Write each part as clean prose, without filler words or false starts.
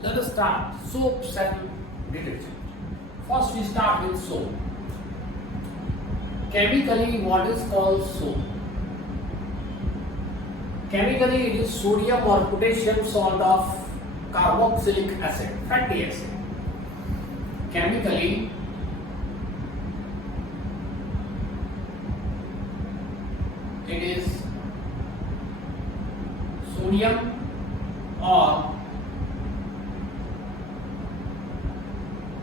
Let us start soaps and detergent. First we start with soap. Chemically, what is called soap? Chemically, it is sodium or potassium salt of carboxylic acid, fatty acid. Chemically, it is sodium or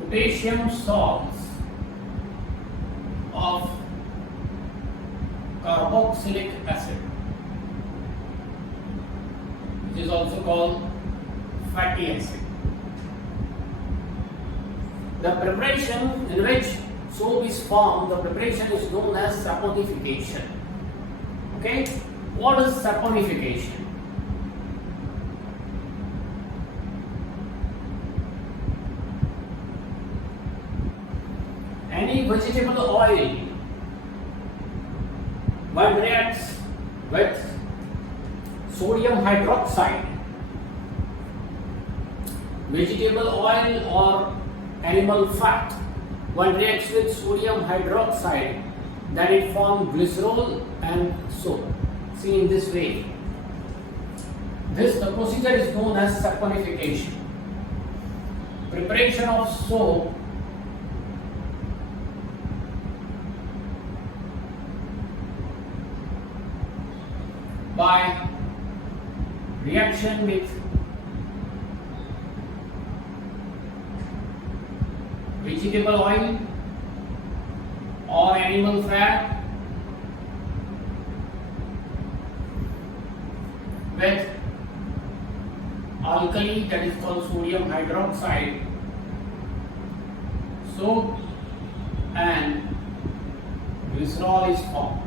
potassium salts of carboxylic acid, which is also called fatty acid. The preparation in which soap is formed, the preparation is known as saponification. Okay, what is saponification? Any vegetable oil, when reacts with sodium hydroxide, vegetable oil or animal fat, when reacts with sodium hydroxide, then it forms glycerol and soap. See, in this way, the procedure is known as saponification. Preparation of soap by reaction with vegetable oil or animal fat with alkali, that is called sodium hydroxide, soap and glycerol is formed.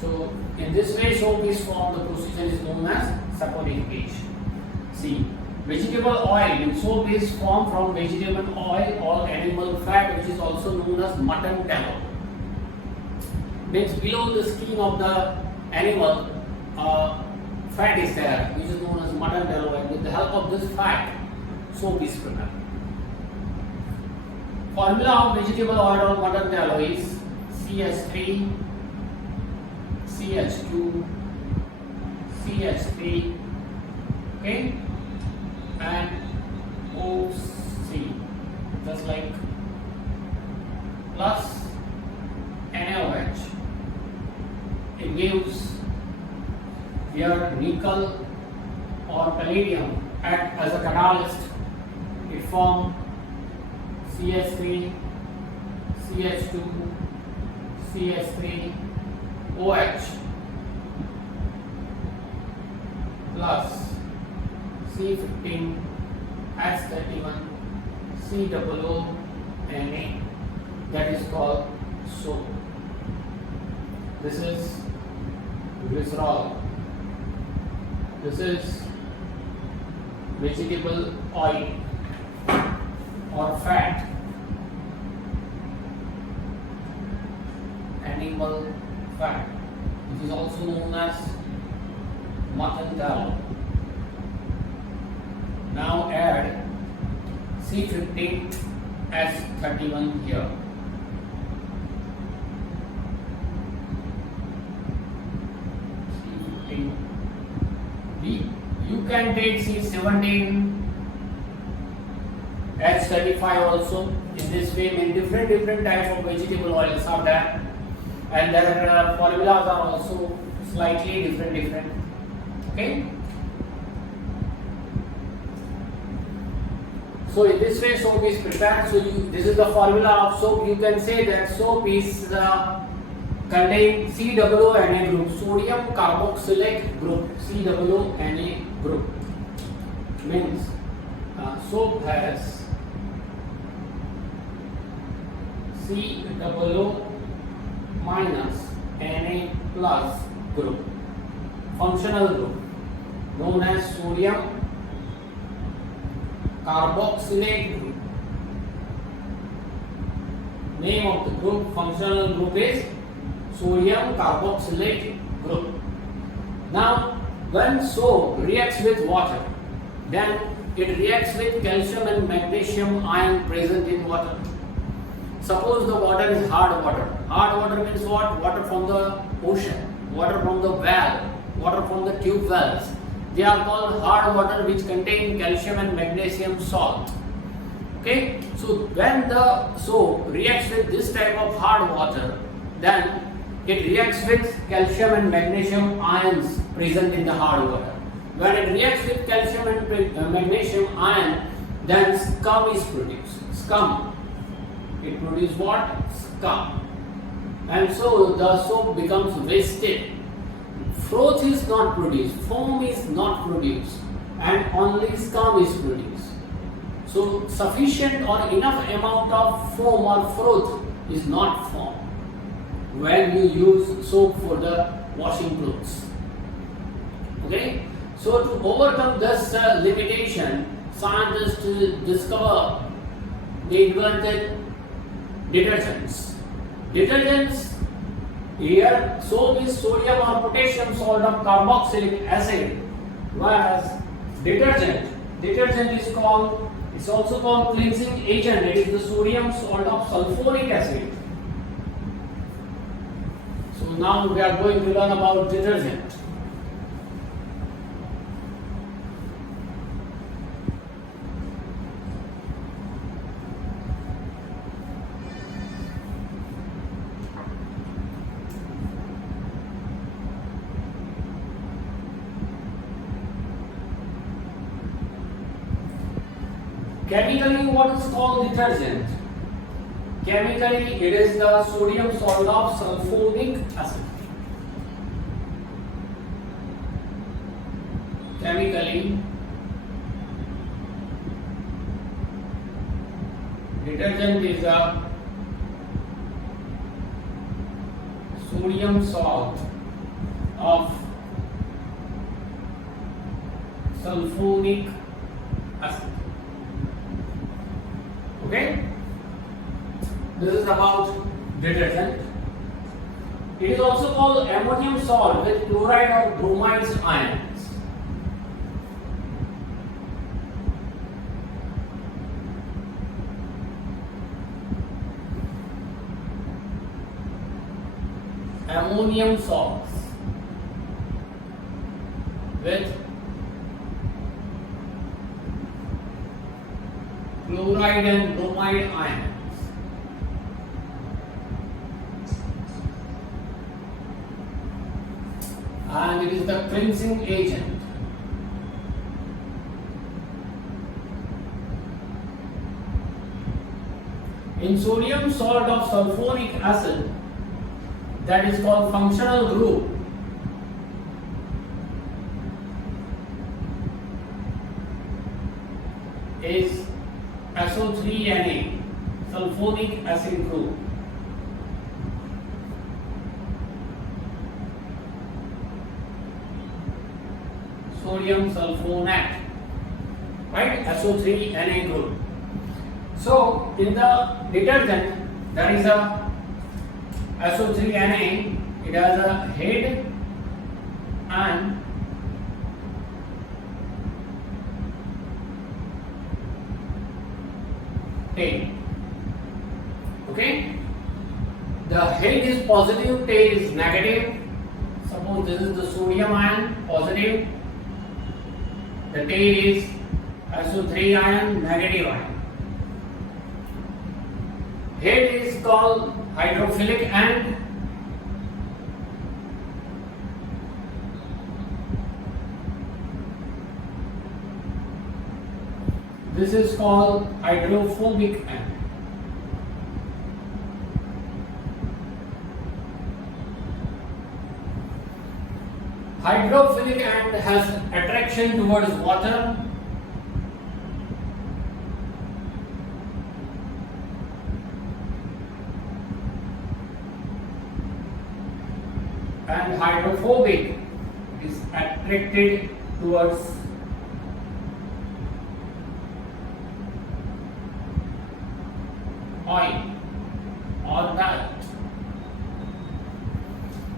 So in this way soap is formed, the procedure is known as saponification. See, vegetable oil, when soap is formed from vegetable oil or animal fat, which is also known as mutton tallow. Means below the skin of the animal, fat is there, which is known as mutton tallow, and with the help of this fat, soap is prepared. Formula of vegetable oil or mutton tallow is CH3, CH2, CH3, okay, and OC, just like plus NaOH. It gives here nickel or palladium act as a catalyst. It forms CH3, CH2, CH3, OH plus C15, H31, COO, Na, that is called soap. This is glycerol. This is vegetable oil or fat, animal fat, which is also known as mutton tallow. Now add C15 H31 here. C15. You can take C17 H35 also. In this way, many different types of vegetable oils are there, and their formulas are also slightly different. Okay. So in this way soap is prepared. So this is the formula of soap. You can say that soap is contain COO-Na group, sodium carboxylate group, COO-Na group. Means soap has COO minus Na plus group, functional group, known as sodium carboxylate group. Name of the group, functional group is sodium carboxylate group. Now, when soap reacts with water, then it reacts with calcium and magnesium ion present in water. Suppose the water is hard water. Hard water means what? Water from the ocean, water from the well, water from the tube wells. They are called hard water which contain calcium and magnesium salt. Okay, so when the soap reacts with this type of hard water, then it reacts with calcium and magnesium ions present in the hard water. When it reacts with calcium and magnesium ion, then scum is produced. Scum. It produces what? Scum. And so the soap becomes wasted. Froth is not produced, foam is not produced, and only scum is produced. So sufficient or enough amount of foam or froth is not formed when you use soap for the washing clothes. Okay? So to overcome this limitation, scientists discover they invented detergents. Detergents, here soap is sodium or potassium salt of carboxylic acid, whereas detergent is called, it's also called cleansing agent. It is the sodium salt of sulfuric acid. So now we are going to learn about detergent. Chemically, what is called detergent? Chemically, it is the sodium salt of sulfuric acid. Chemically, detergent is a sodium salt of sulfuric acid. Okay, this is about detergent. It is also called ammonium salt with chloride or bromide ions. Ammonium salts with chloride and bromide ions. And it is the cleansing agent. In sodium salt of sulfuric acid, that is called functional group, is SO3Na, sulfuric acid group. Sodium sulfonate, right? SO3Na group. So in the detergent, there is a SO3Na. It has a head and tail. Okay, the head is positive, tail is negative. Suppose this is the sodium ion, positive. The tail is SO3 ion, negative ion. Head is called hydrophilic end. This is called hydrophobic end. Hydrophilic end has attraction towards water. And hydrophobic is attracted towards oil or dirt.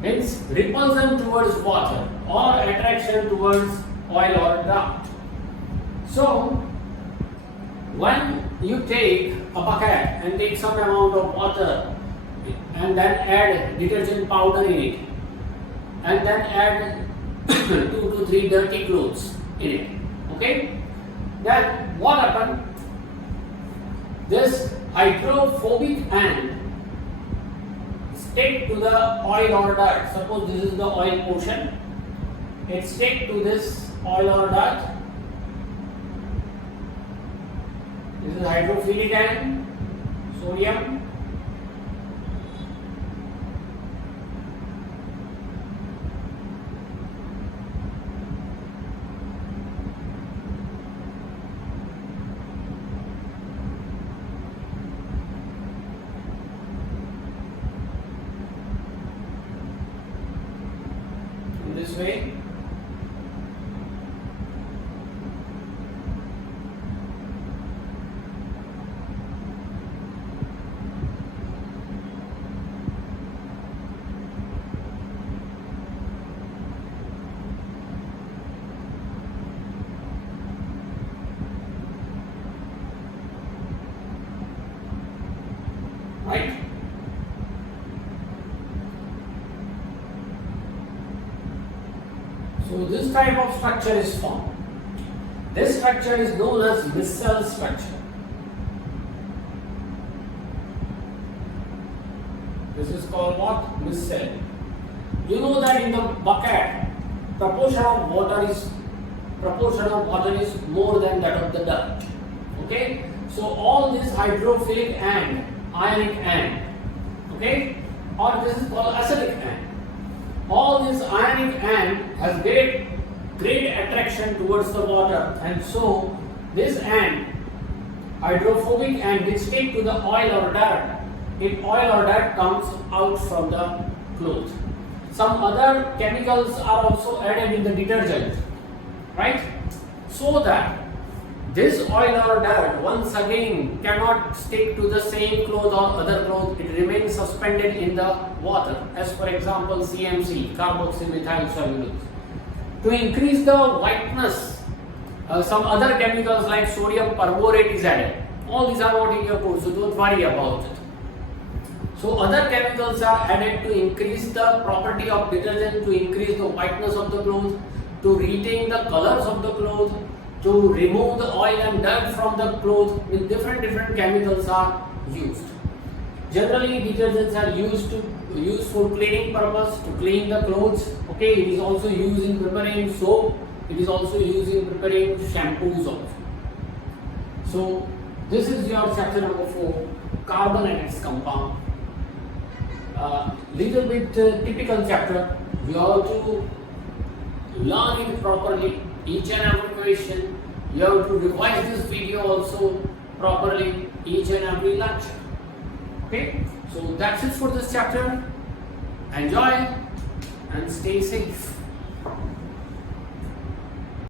means repulsion towards water or attraction towards oil or dirt. So when you take a bucket and take some amount of water and then add detergent powder in it and then add 2 to 3 dirty clothes in it, okay, then what happens? This hydrophobic end stick to the oil or dirt. Suppose this is the oil portion, it stick to this oil or dirt. This is hydrophilic end, sodium. In this way. Right? So this type of structure is formed. This structure is known as missile structure. This is called what? Missile. You know that in the bucket, proportion of water is more than that of the dirt. Okay? So all this hydrophilic and ionic end, okay, or this is called acidic end. All this ionic end has great attraction towards the water, and so this end, hydrophobic end, which stick to the oil or dirt, if oil or dirt comes out from the clothes. Some other chemicals are also added in the detergent, right? So that this oil or dirt once again cannot stick to the same cloth or other cloth, it remains suspended in the water, as for example CMC, carboxymethyl cellulose. To increase the whiteness, some other chemicals like sodium perborate is added. All these are not in your course, so don't worry about it. So other chemicals are added to increase the property of detergent, to increase the whiteness of the cloth, to retain the colors of the cloth, to remove the oil and dirt from the cloth. With different chemicals are used. Generally detergents are used for cleaning purpose, to clean the clothes. Okay, it is also used in preparing soap, it is also used in preparing shampoos also. So this is your chapter number 4, carbon and its compound. Little bit typical chapter. You have to learn it properly, each and every question. You have to revise this video also properly, each and every lecture. Okay, so that's it for this chapter. Enjoy and stay safe.